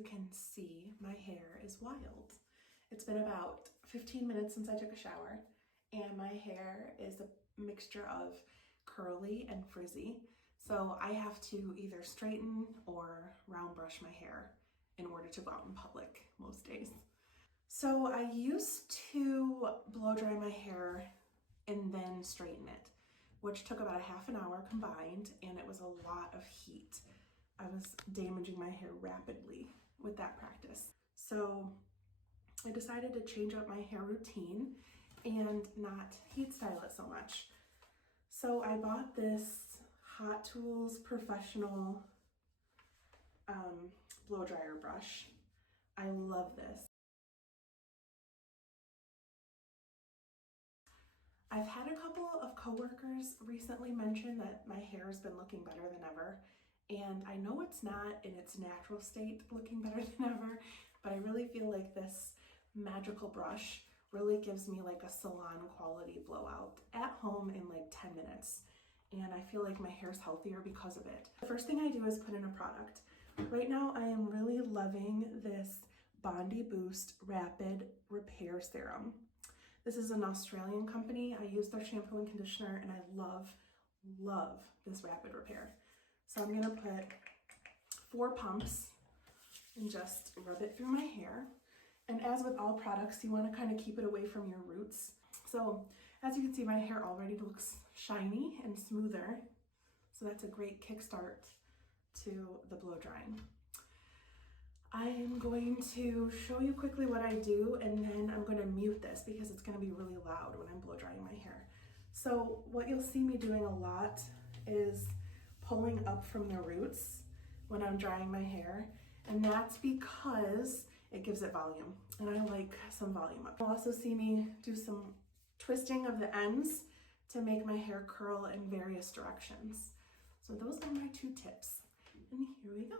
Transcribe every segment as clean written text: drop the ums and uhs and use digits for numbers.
you can see, my hair is wild. It's been about 15 minutes since I took a shower, and my hair is a mixture of curly and frizzy. So I have to either straighten or round brush my hair in order to go out in public most days. So I used to blow dry my hair and then straighten it, which took about a half an hour combined, and it was a lot of heat. I was damaging my hair rapidly with that practice. So I decided to change up my hair routine and not heat style it so much. So I bought this Hot Tools Professional blow dryer brush. I love this. I've had a couple of coworkers recently mention that my hair has been looking better than ever, and I know it's not in its natural state looking better than ever, but I really feel like this magical brush really gives me like a salon quality blowout at home in like 10 minutes. And I feel like my hair's healthier because of it. The first thing I do is put in a product. Right now I am really loving this Bondi Boost Rapid Repair Serum. This is an Australian company. I use their shampoo and conditioner, and I love this rapid repair. So I'm gonna put 4 pumps and just rub it through my hair. And as with all products, you wanna kind of keep it away from your roots. So as you can see, my hair already looks shiny and smoother. So that's a great kickstart to the blow drying. I am going to show you quickly what I do, and then I'm going to mute this because it's going to be really loud when I'm blow drying my hair. So what you'll see me doing a lot is pulling up from the roots when I'm drying my hair, and that's because it gives it volume, and I like some volume up. You'll also see me do some twisting of the ends to make my hair curl in various directions. So those are my 2 tips, and here we go.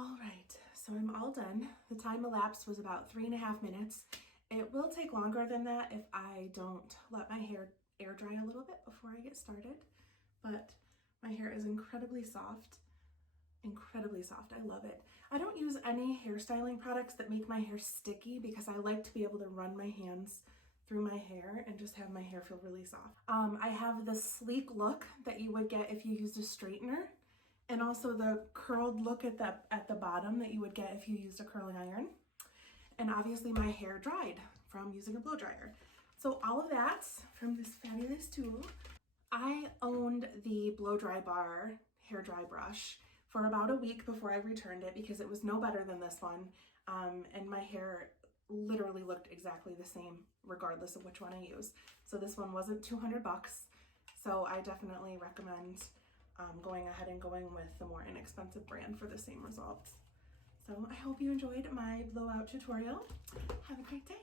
All right, so I'm all done. The time elapsed was about 3.5 minutes. It will take longer than that if I don't let my hair air dry a little bit before I get started, but my hair is incredibly soft. I love it. I don't use any hairstyling products that make my hair sticky because I like to be able to run my hands through my hair and just have my hair feel really soft. I have the sleek look that you would get if you used a straightener, and also the curled look at the bottom that you would get if you used a curling iron. And obviously my hair dried from using a blow dryer. So all of that from this fabulous tool. I owned the Blow Dry Bar hair dry brush for about a week before I returned it because it was no better than this one. And my hair literally looked exactly the same regardless of which one I use. So this one wasn't $200. So I definitely recommend going ahead and going with the more inexpensive brand for the same results. So I hope you enjoyed my blowout tutorial. Have a great day.